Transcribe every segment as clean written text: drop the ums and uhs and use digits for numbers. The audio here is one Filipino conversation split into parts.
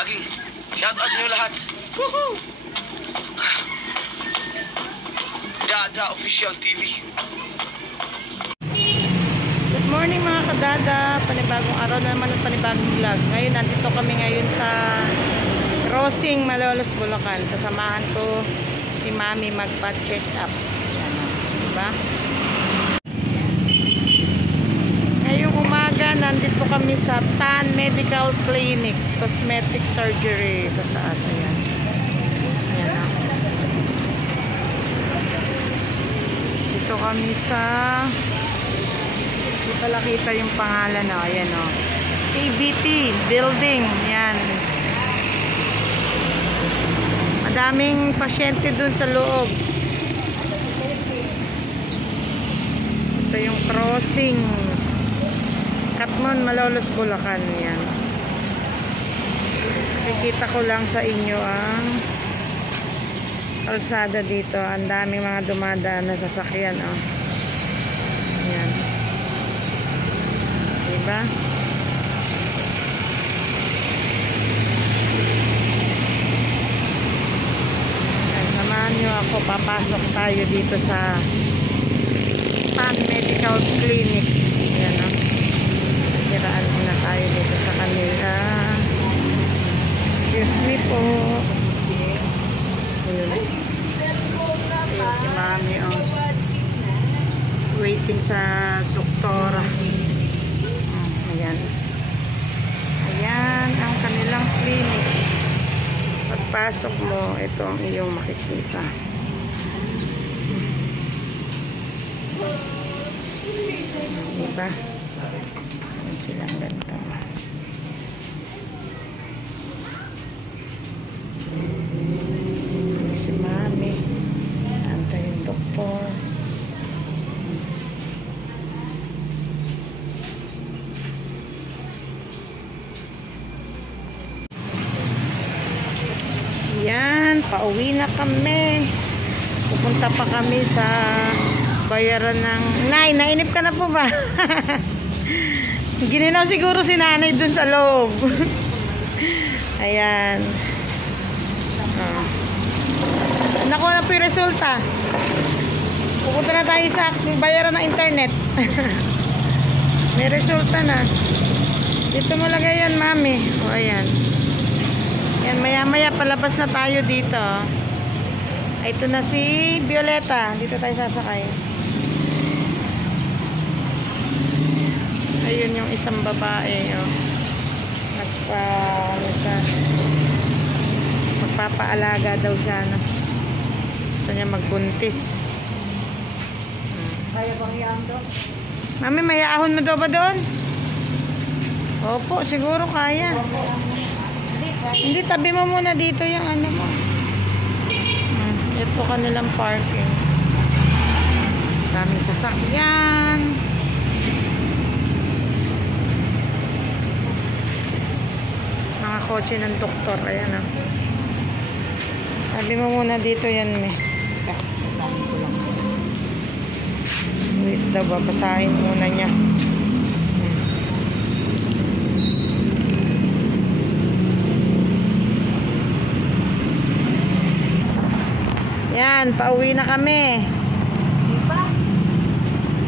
saging. Shout out sa inyo lahat. Woohoo! Dada Official TV. Good morning mga kadada. Panibagong araw na naman at panibagong vlog. Ngayon, nandito kami ngayon sa Crossing Malolos, Bulacan. Sasamahan ko si Mami magpa-check up. Yan, diba? Ngayong umaga, nandito kami sa Tan Medical Clinic. Cosmetic Surgery. Sa taas, ayan. Ayan, dito kami sa... Hindi pala kita yung pangalan, o. Ayan, o. PBT Building. Yan. Madaming pasyente dun sa loob. Ito yung crossing. Katmon, Malolos, Bulacan. Yan. Nakikita ko lang sa inyo ang kalsada dito. Ang daming mga dumadaan na sasakyan, o. Yan. Diba? Samahan nyo ako, papasok tayo dito sa Tan Medical Clinic. Yan, o. Kiraan na tayo dito sa kanila. Excuse me po. Ayun. Ayun si Mami, o. Waiting sa doktora. Ayan. Ayan ang kanilang clinic. Pagpasok mo, ito ang iyong makikita. Diba? Ayan silang ganito. Si Mami. Antay yung doktor. Yan, pauwi na kami. Pupunta pa kami sa bayaran ng... Nay, nainip ka na po ba? Gininaw siguro si nanay dun sa loob. Ayan. Nakuha na po yung resulta. Pupunta na tayo sa bayaran ng internet. May resulta na. Dito mo lagay yan, Mami. O, ayan. Yan, maya-maya palabas na tayo dito. Ito na si Violeta. Dito tayo sasakay. Ayun yung isang babae, oh. Magpapaalaga daw siya, no? Gusto niya magbuntis. Kaya bang iyahan doon? Mami, may ahon mo daw ba doon? Opo, siguro kaya. Hindi, tabi mo muna dito yung ano mo. Ito kanilang parking. Daming sasakyan. Mga kotse ng doktor. Ayan, ah. Tabi mo muna dito yan, me. Sasahin ko lang. Wait daw, babasahin muna niya. Yan, pauwi na kami.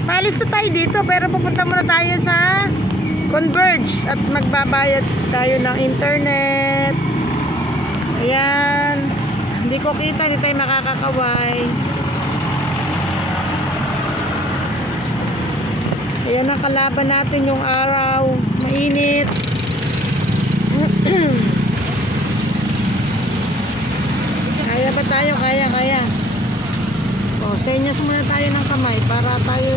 Paalis na tayo dito, pero pupunta muna tayo sa Converge at magbabayad tayo ng internet. Ayan. Hindi ko kita, hindi tayo makakakaway. Ayan ang kalaban natin yung araw. Mainit. Kaya ba tayo? Kaya. O, senyas muna tayo ng kamay para tayo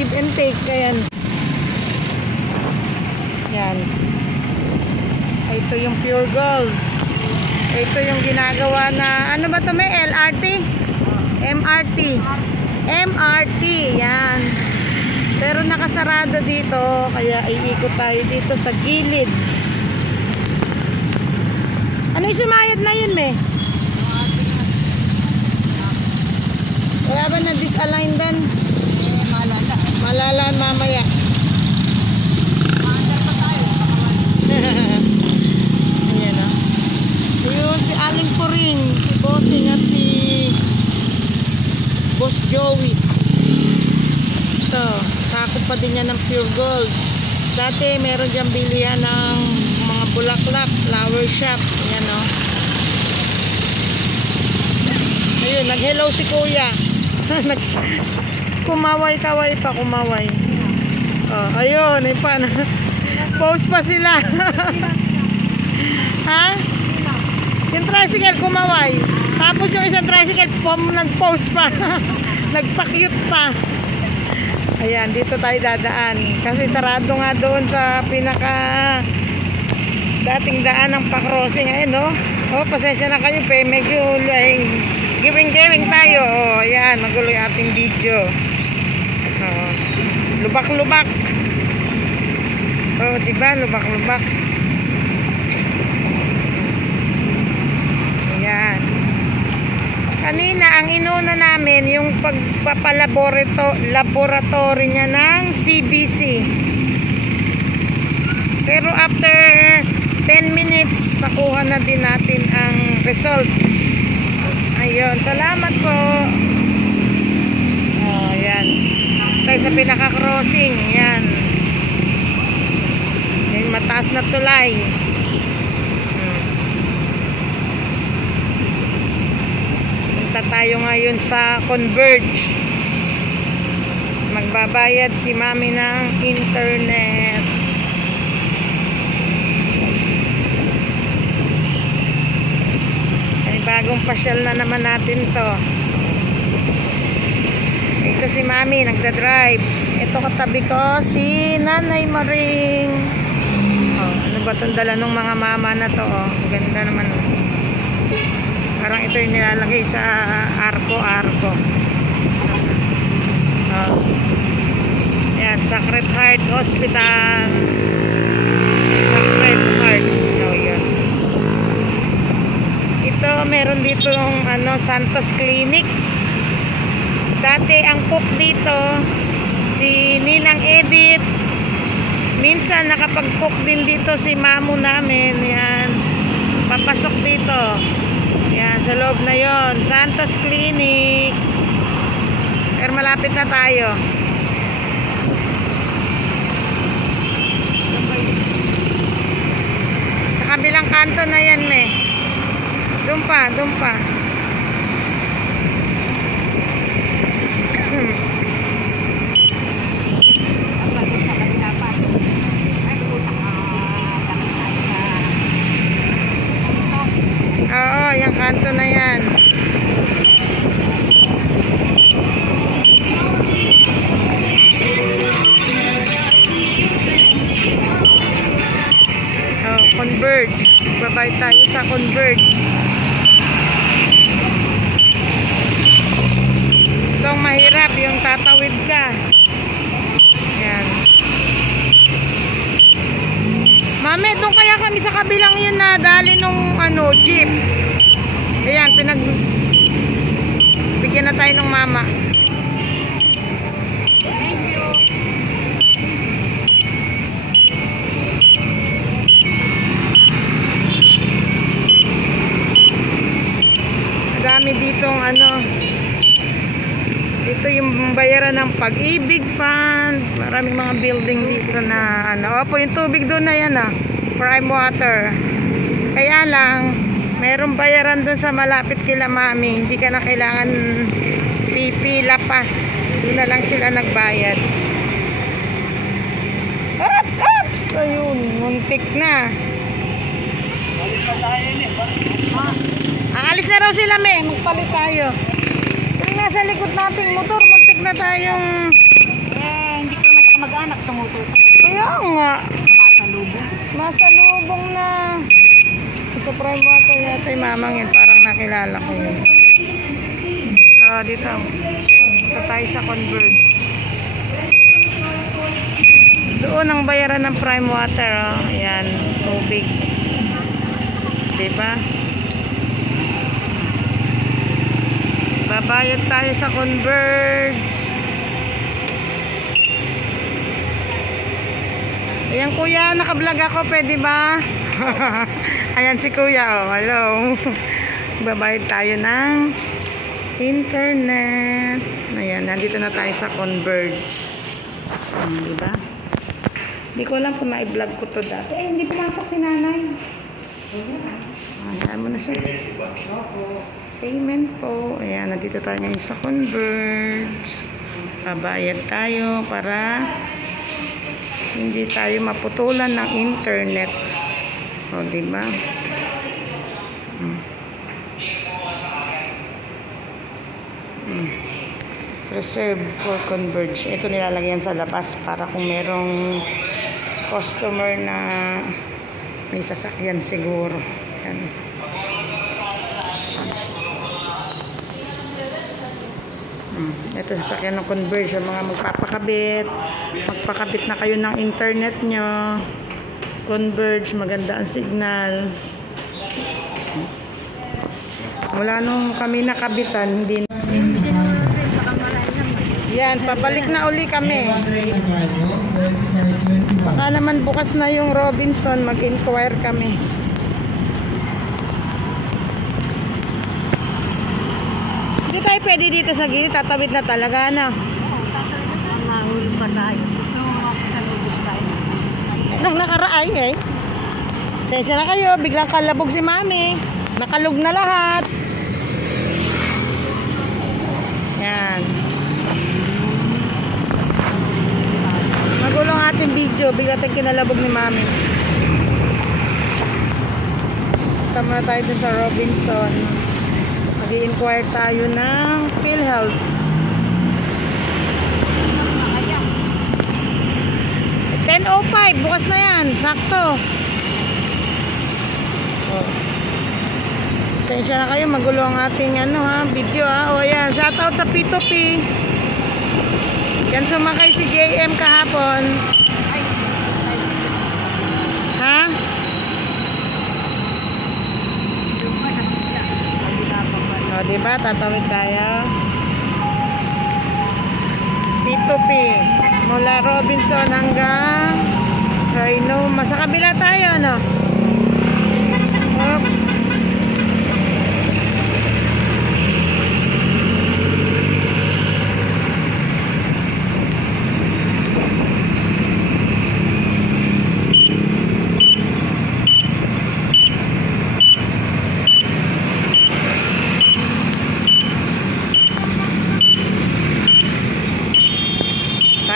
give and take. Ayan. Yan. Ito yung pure gold. Ito yung ginagawa na, ano ba ito? May LRT? MRT. MRT. Yan. Pero nakasarado dito. Kaya iikot tayo dito sa gilid. Ano yung sumayad na yun, me? Wala ba na disalign din? Malala mamaya. Ayan. Joey. Ito, sakop pa din yan ng pure gold. Dati meron dyan bilihan ng mga bulaklak, flower shop. Ayan o. Ayun, nag-hello si kuya. Kumaway-kaway pa, kumaway. Oh, ayun, ay pa. Post pa sila. Ha? Yung tricycle kumaway. Tapos yung isang tricycle nag-post pa. Nagpa-cute pa. Ayan, dito tayo dadaan. Kasi sarado nga doon sa pinaka dating daan ng pa-crossing. Ayun, no? Oh, pasensya na kayo, pe. Medyo giving tayo. Oh, ayan, magulo yung ating video. Oh, lubak-lubak. Oh, diba? Lubak-lubak. Ayan. Kanina, ang inuna namin, yung pagpapalaboratory niya ng CBC. Pero after 10 minutes, nakuha na din natin ang result. Ayun, salamat po. Oh, ayan. Tayo sa pinaka-crossing. Ayan. Ayan, mataas na tulay. Punta tayo ngayon sa Converge. Magbabayad si mami ng internet. Ay, bagong pasyal na naman natin to. Ito si mami, nagda-drive. Ito katabi ko si Nanay Maring. Oh, ano ba itong dala ng mga mama na to? Oh, ganda naman. Parang ito yung nilalagay sa arko-arko. Oh. Ayan, Sacred Heart Hospital. Sacred Heart. Oh, yun. Ito, meron dito yung Santos Clinic. Dati ang cook dito si Ninang Edith. Minsan nakapag-cook din dito si mamu namin. Yan. Papasok dito. Yan, sa loob na yon, Santos Clinic. Pero malapit na tayo. Sa kabilang kanto na yan, me. Doon pa, doon pa. Oo, yung kanto na yan. Oh, Converge. Babay tayo sa Converge. Itong mahirap, yung tatawid ka. Yan. Mami, doon kaya kami sa kabilang yun na dali nung jeep. Ayan, bigyan na tayo ng mama. Thank you. Madami ditong dito yung bayaran ng Pag-ibig Fund. Maraming mga building dito na opo, yung tubig doon na yan prime water. Kaya lang merong bayaran doon sa malapit kila mami. Hindi ka na kailangan pipila pa. Doon na lang sila nagbayad. Ops, ops! Ayun, muntik na. Aalis na raw sila, me. Magpalit tayo. Nasa likod nating motor, muntik na tayong Hindi ko naman mag-anak tumututok. kaya nga Masalubong. masalubong na sa prime water yata yung mamang yan, parang nakilala ko yun. Dito tayo sa Converge. Doon ang bayaran ng prime water. Ayan, tubig, diba? Babayad tayo sa Converge. Ayan kuya, nakablog ako, pwede ba? Ayan si kuya, hello. Babayad tayo ng internet. Ayan, nandito na tayo sa Converge. Diba? Hindi ko alam kung ma-vlog ko to dati. Hindi pumasok si nanay. Ayan mo na siya. Payment po. Ayan, nandito tayo ngayon sa Converge. Babayad tayo para hindi tayo maputulan ng internet. O, diba? Reserve for Converge. Ito nilalagyan sa labas para kung merong customer na may sasakyan siguro. Yan. Ito sasakyan ng Converge sa mga magpapakabit na kayo ng internet nyo. Converge, maganda ang signal. Wala nung kami nakabitan, hindi na. Yan, pabalik na uli kami. Baka naman bukas na yung Robinson, mag-inquire kami. Hindi tayo pwede dito sa gilid, tatawid na talaga na. Mahulog pa tayo. So, makasalubog tayo. Nung nakaraay eh. Sensya na kayo, biglang kalabog si mami. Nakalug na lahat. Yan. Magulong ating video, bigla tayong kinalabog ni mami. Tama na tayo dun sa Robinson. Mag-i-inquire tayo ng PhilHealth. 10:05, bukas na yan, sakto. Oh. Sensya na kayo, magulo ang ating video O ayan, shoutout sa P2P. Yan sumakay si JM kahapon. Ha? O diba, tatawid tayo. P2P. Mula Robinson hanggang Rhino. Sa kabila tayo, no? Oh.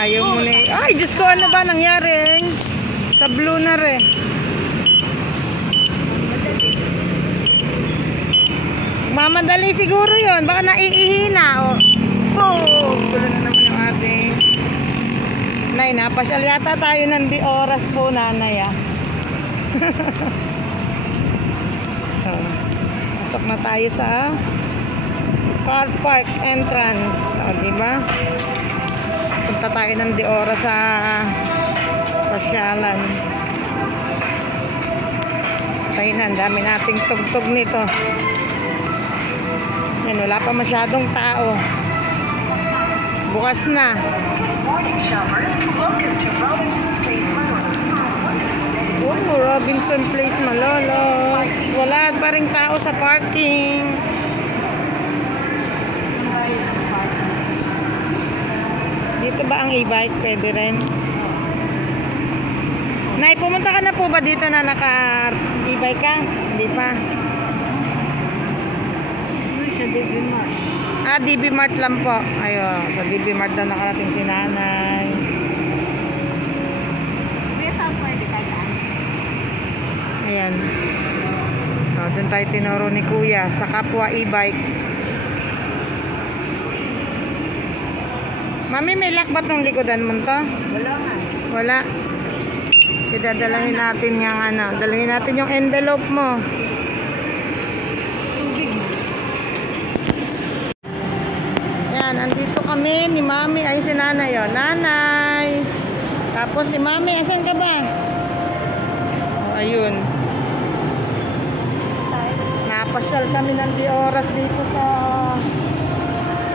Ayaw mo na eh. Ay, Diyos ko, ano ba nangyari? Sa blue na rin. Mamadali siguro yon. Baka naiihina. Gulo na naman yung ating. Nay, napasyal yata tayo ng oras po, nanay Pasok na tayo sa car park entrance. Diba? Punta tayo ng oras sa pasyalan. Tayo na, ang dami nating tugtog nito. Yan, wala pa masyadong tao. Bukas na. Robinson Place, Malolos. Wala pa rin tao sa parking. Dito ba ang e-bike? Pwede rin. Nay, pumunta ka na po ba dito na naka-e-bike ka? Hindi pa. Sa DB Mart. DB Mart lang po. Ayun, sa DB Mart na nakarating si nanay. Kaya saan pwede kahit saan? Ayan. Doon tayo tinuro ni Kuya sa kapwa e-bike. Mami, may lock ba tong likodan mo to? Wala nga. Wala. Idadalahin natin yung dalhin natin yung envelope mo. Tubig. Yan, andito kami ni Mami. Ay, si Nanay, Nanay. Tapos si Mami, asan ka ba? Ayun. Napasyal kami ng oras dito sa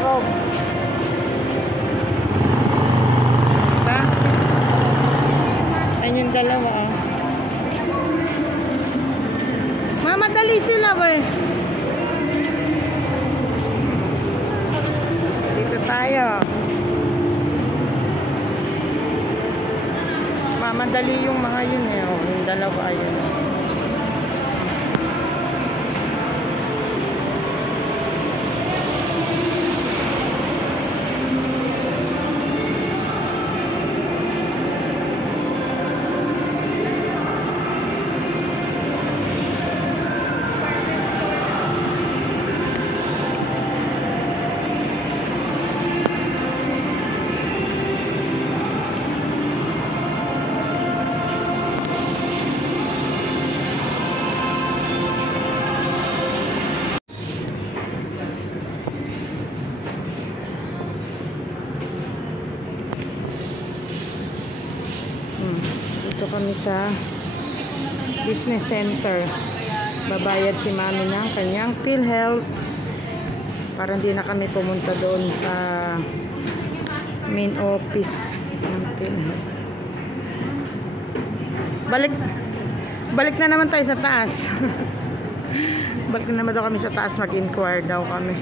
Rob. Ayun yung dalawa, Mamadali sila, boy. tayo. Mamadali yung mga yun eh. Oh, yung dalawa ayun. Dito kami sa business center. Babayad si mami ng kanyang PhilHealth para hindi na kami pumunta doon sa main office ng PhilHealth. Balik na naman tayo sa taas. Balik na naman daw kami sa taas, mag-inquire daw kami.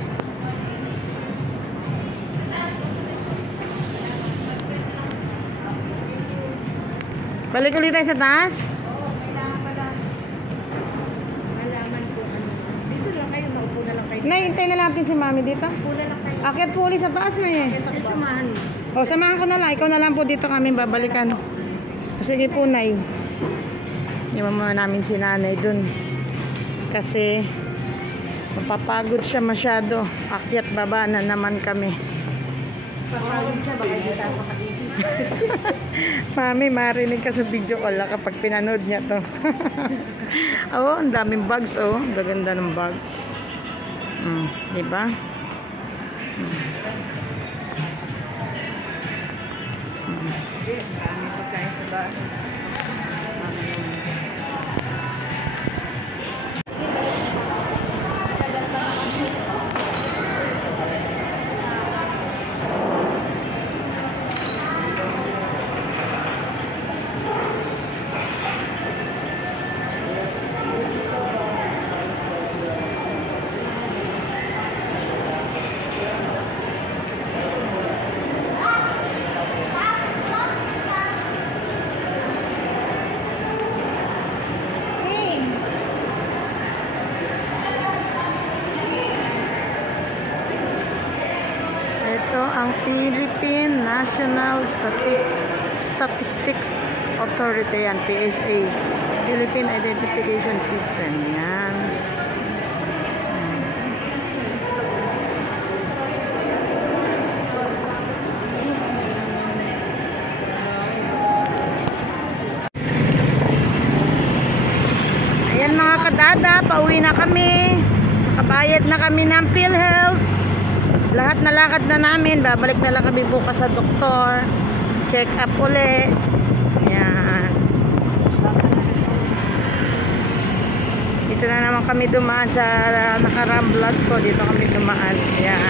Balik ulit tayo sa taas? Dito lang kayo, maupo na lang kayo. Nahintay na natin si mami dito. Pula lang kayo. Akit po ulit sa taas na eh. Samahan mo. O, samahan ko na lang. Ikaw na lang po dito kami babalikan. Sige po, Nay. Iwan muna namin si nanay dun. Kasi mapapagod siya masyado. Akyat baba na naman kami. Papagod siya, baka hindi tayo makatiti. Mami, marinig ka sa video call kapag pinanood niya to. Oh, ang daming bags oh. Ang gaganda ng bags. Diba? Kami pagkain sa bahay. Ito ang Philippine National Statistics Authority, yan, PSA. Philippine Identification System. Yan. Ayan mga kadada, pauwi na kami. Nakabayad na kami ng PhilHealth. Lahat na lakad na namin. Babalik na lang kami bukas sa doktor. Check up uli. Ayan. Dito na naman kami dumaan sa nakarang vlog ko. Dito kami dumaan. Ayan.